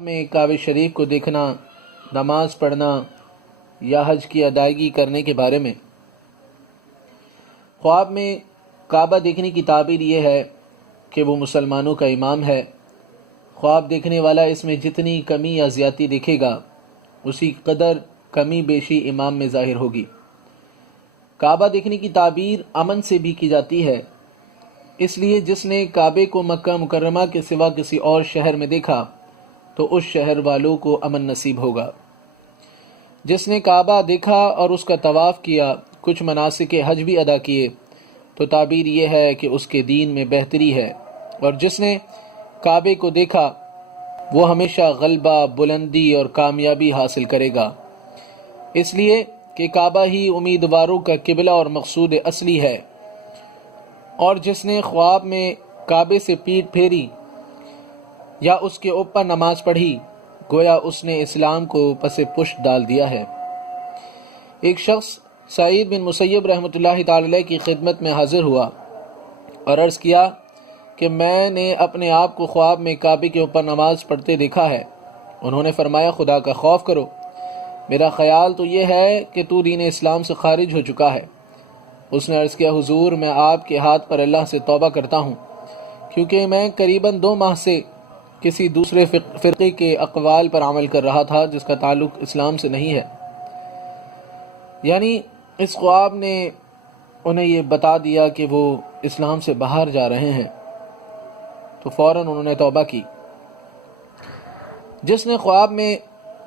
میں کعبہ شریف کو دیکھنا، نماز پڑھنا یا حج کی ادائیگی کرنے کے بارے میں۔ خواب میں کعبہ دیکھنے کی تعبیر یہ ہے کہ وہ مسلمانوں کا امام ہے۔ خواب دیکھنے والا اس میں جتنی کمی یا زیادتی دیکھے گا، اسی قدر کمی بیشی امام میں ظاہر ہوگی۔ کعبہ دیکھنے کی تعبیر امن سے بھی کی جاتی ہے، اس لیے جس نے کعبے کو مکہ مکرمہ کے سوا کسی اور شہر میں دیکھا تو اس شہر والوں کو امن نصیب ہوگا۔ جس نے کعبہ دیکھا اور اس کا طواف کیا، کچھ مناسک حج بھی ادا کیے، تو تعبیر یہ ہے کہ اس کے دین میں بہتری ہے، اور جس نے کعبے کو دیکھا وہ ہمیشہ غلبہ، بلندی اور کامیابی حاصل کرے گا، اس لیے کہ کعبہ ہی امیدواروں کا قبلہ اور مقصود اصلی ہے۔ اور جس نے خواب میں کعبے سے پیٹھ پھیری یا اس کے اوپر نماز پڑھی، گویا اس نے اسلام کو پس پشت ڈال دیا ہے۔ ایک شخص سعید بن مسیب رحمۃ اللہ تعالی علیہ کی خدمت میں حاضر ہوا اور عرض کیا کہ میں نے اپنے آپ کو خواب میں کعبے کے اوپر نماز پڑھتے دیکھا ہے۔ انہوں نے فرمایا، خدا کا خوف کرو، میرا خیال تو یہ ہے کہ تو دین اسلام سے خارج ہو چکا ہے۔ اس نے عرض کیا، حضور میں آپ کے ہاتھ پر اللہ سے توبہ کرتا ہوں، کیونکہ میں قریباً 2 ماہ سے کسی دوسرے فرقے کے اقوال پر عمل کر رہا تھا جس کا تعلق اسلام سے نہیں ہے۔ یعنی اس خواب نے انہیں یہ بتا دیا کہ وہ اسلام سے باہر جا رہے ہیں، تو فوراً انہوں نے توبہ کی۔ جس نے خواب میں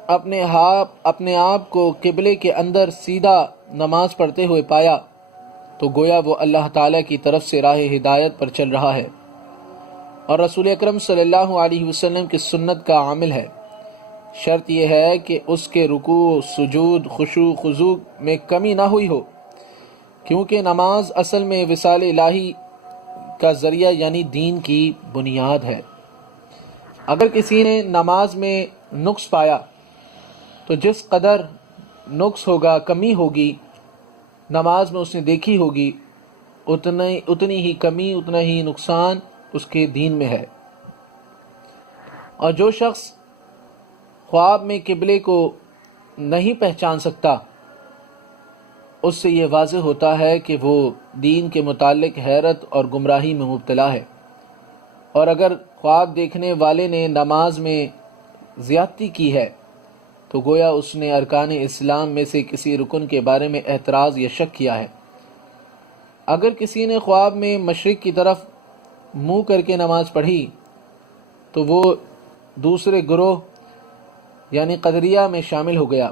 اپنے آپ کو قبلے کے اندر سیدھا نماز پڑھتے ہوئے پایا، تو گویا وہ اللہ تعالیٰ کی طرف سے راہ ہدایت پر چل رہا ہے اور رسول اکرم صلی اللہ علیہ وسلم کی سنت کا عامل ہے۔ شرط یہ ہے کہ اس کے رکوع، سجود، خشوع خضوع میں کمی نہ ہوئی ہو، کیونکہ نماز اصل میں وصال الہی کا ذریعہ یعنی دین کی بنیاد ہے۔ اگر کسی نے نماز میں نقص پایا تو جس قدر نقص ہوگا، کمی ہوگی، نماز میں اس نے دیکھی ہوگی، اتنی ہی کمی، اتنا ہی نقصان اس کے دین میں ہے۔ اور جو شخص خواب میں قبلے کو نہیں پہچان سکتا، اس سے یہ واضح ہوتا ہے کہ وہ دین کے متعلق حیرت اور گمراہی میں مبتلا ہے۔ اور اگر خواب دیکھنے والے نے نماز میں زیادتی کی ہے تو گویا اس نے ارکان اسلام میں سے کسی رکن کے بارے میں اعتراض یا شک کیا ہے۔ اگر کسی نے خواب میں مشرق کی طرف منہ کر کے نماز پڑھی تو وہ دوسرے گروہ یعنی قدریہ میں شامل ہو گیا،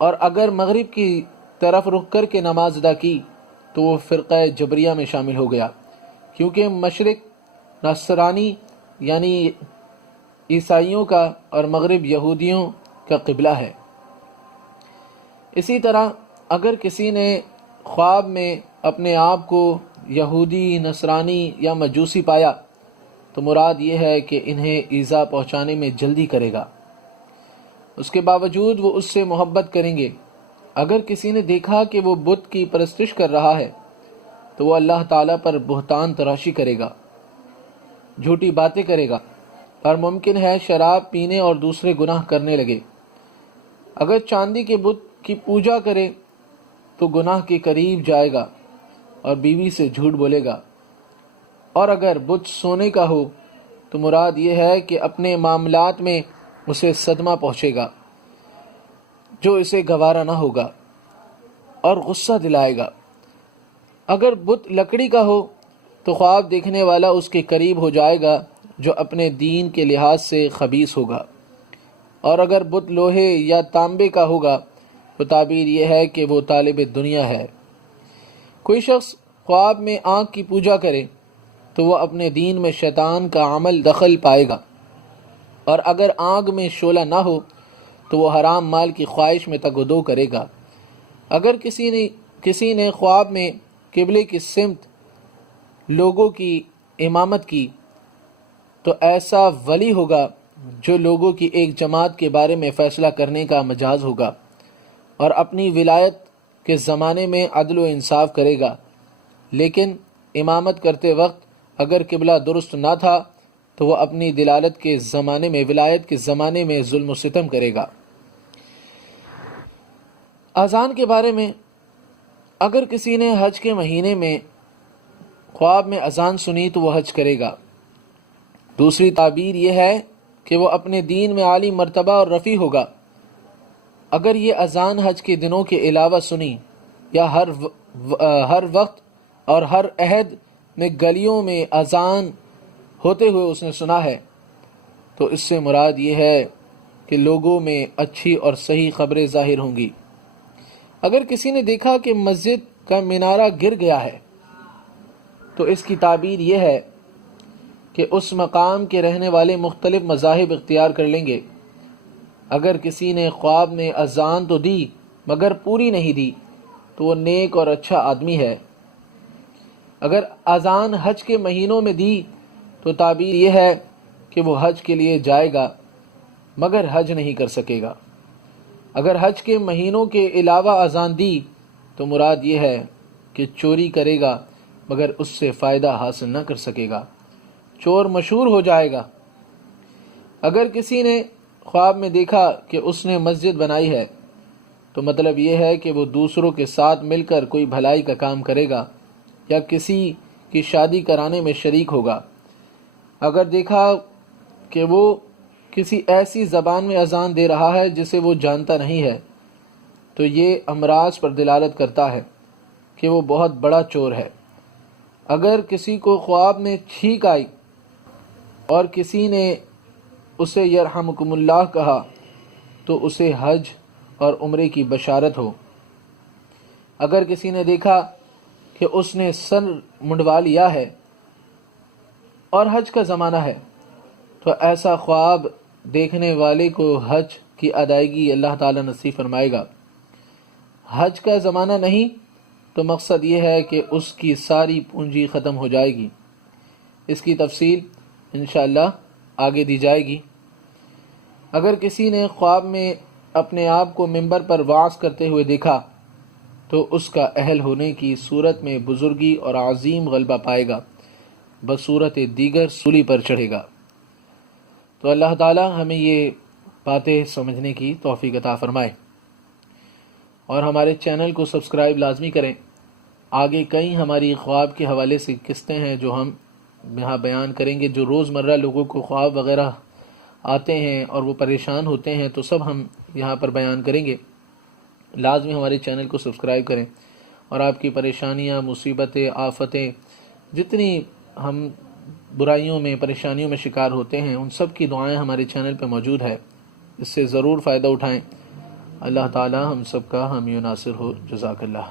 اور اگر مغرب کی طرف رخ کر کے نماز ادا کی تو وہ فرقہ جبریہ میں شامل ہو گیا، کیونکہ مشرق نصرانی یعنی عیسائیوں کا اور مغرب یہودیوں کا قبلہ ہے۔ اسی طرح اگر کسی نے خواب میں اپنے آپ کو یہودی، نصرانی یا مجوسی پایا تو مراد یہ ہے کہ انہیں ایذا پہنچانے میں جلدی کرے گا، اس کے باوجود وہ اس سے محبت کریں گے۔ اگر کسی نے دیکھا کہ وہ بت کی پرستش کر رہا ہے تو وہ اللہ تعالیٰ پر بہتان تراشی کرے گا، جھوٹی باتیں کرے گا، اور ممکن ہے شراب پینے اور دوسرے گناہ کرنے لگے۔ اگر چاندی کے بت کی پوجا کرے تو گناہ کے قریب جائے گا اور بیوی سے جھوٹ بولے گا، اور اگر بت سونے کا ہو تو مراد یہ ہے کہ اپنے معاملات میں اسے صدمہ پہنچے گا جو اسے گوارا نہ ہوگا اور غصہ دلائے گا۔ اگر بت لکڑی کا ہو تو خواب دیکھنے والا اس کے قریب ہو جائے گا جو اپنے دین کے لحاظ سے خبیث ہوگا، اور اگر بت لوہے یا تانبے کا ہوگا تو تعبیر یہ ہے کہ وہ طالب دنیا ہے۔ کوئی شخص خواب میں آنکھ کی پوجا کرے تو وہ اپنے دین میں شیطان کا عمل دخل پائے گا، اور اگر آنکھ میں شعلہ نہ ہو تو وہ حرام مال کی خواہش میں تگ و دو کرے گا۔ اگر کسی نے خواب میں قبلے کی سمت لوگوں کی امامت کی تو ایسا ولی ہوگا جو لوگوں کی ایک جماعت کے بارے میں فیصلہ کرنے کا مجاز ہوگا، اور اپنی ولایت کے زمانے میں عدل و انصاف کرے گا، لیکن امامت کرتے وقت اگر قبلہ درست نہ تھا تو وہ اپنی دلالت کے زمانے میں، ولایت کے زمانے میں ظلم و ستم کرے گا۔ اذان کے بارے میں، اگر کسی نے حج کے مہینے میں خواب میں اذان سنی تو وہ حج کرے گا۔ دوسری تعبیر یہ ہے کہ وہ اپنے دین میں عالی مرتبہ اور رفیع ہوگا۔ اگر یہ اذان حج کے دنوں کے علاوہ سنی یا ہر وقت اور ہر عہد میں گلیوں میں اذان ہوتے ہوئے اس نے سنا ہے تو اس سے مراد یہ ہے کہ لوگوں میں اچھی اور صحیح خبریں ظاہر ہوں گی۔ اگر کسی نے دیکھا کہ مسجد کا مینارہ گر گیا ہے تو اس کی تعبیر یہ ہے کہ اس مقام کے رہنے والے مختلف مذاہب اختیار کر لیں گے۔ اگر کسی نے خواب میں اذان تو دی مگر پوری نہیں دی تو وہ نیک اور اچھا آدمی ہے۔ اگر اذان حج کے مہینوں میں دی تو تعبیر یہ ہے کہ وہ حج کے لیے جائے گا مگر حج نہیں کر سکے گا۔ اگر حج کے مہینوں کے علاوہ اذان دی تو مراد یہ ہے کہ چوری کرے گا مگر اس سے فائدہ حاصل نہ کر سکے گا، چور مشہور ہو جائے گا۔ اگر کسی نے خواب میں دیکھا کہ اس نے مسجد بنائی ہے تو مطلب یہ ہے کہ وہ دوسروں کے ساتھ مل کر کوئی بھلائی کا کام کرے گا یا کسی کی شادی کرانے میں شریک ہوگا۔ اگر دیکھا کہ وہ کسی ایسی زبان میں اذان دے رہا ہے جسے وہ جانتا نہیں ہے تو یہ امراض پر دلالت کرتا ہے کہ وہ بہت بڑا چور ہے۔ اگر کسی کو خواب میں چھینک آئی اور کسی نے اسے یرحمکم اللہ کہا تو اسے حج اور عمرے کی بشارت ہو۔ اگر کسی نے دیکھا کہ اس نے سر منڈوا لیا ہے اور حج کا زمانہ ہے تو ایسا خواب دیکھنے والے کو حج کی ادائیگی اللہ تعالیٰ نصیب فرمائے گا۔ حج کا زمانہ نہیں تو مقصد یہ ہے کہ اس کی ساری پونجی ختم ہو جائے گی۔ اس کی تفصیل انشاءاللہ آگے دی جائے گی۔ اگر کسی نے خواب میں اپنے آپ کو منبر پر وعظ کرتے ہوئے دیکھا تو اس کا اہل ہونے کی صورت میں بزرگی اور عظیم غلبہ پائے گا، بصورت دیگر سولی پر چڑھے گا۔ تو اللہ تعالی ہمیں یہ باتیں سمجھنے کی توفیق عطا فرمائے، اور ہمارے چینل کو سبسکرائب لازمی کریں۔ آگے کئی ہماری خواب کے حوالے سے قسطیں ہیں جو ہم یہاں بیان کریں گے، جو روزمرہ لوگوں کو خواب وغیرہ آتے ہیں اور وہ پریشان ہوتے ہیں تو سب ہم یہاں پر بیان کریں گے۔ لازمی ہمارے چینل کو سبسکرائب کریں، اور آپ کی پریشانیاں، مصیبتیں، آفتیں، جتنی ہم برائیوں میں، پریشانیوں میں شکار ہوتے ہیں، ان سب کی دعائیں ہمارے چینل پہ موجود ہے، اس سے ضرور فائدہ اٹھائیں۔ اللہ تعالی ہم سب کا حامی و ناصر ہو۔ جزاک اللہ۔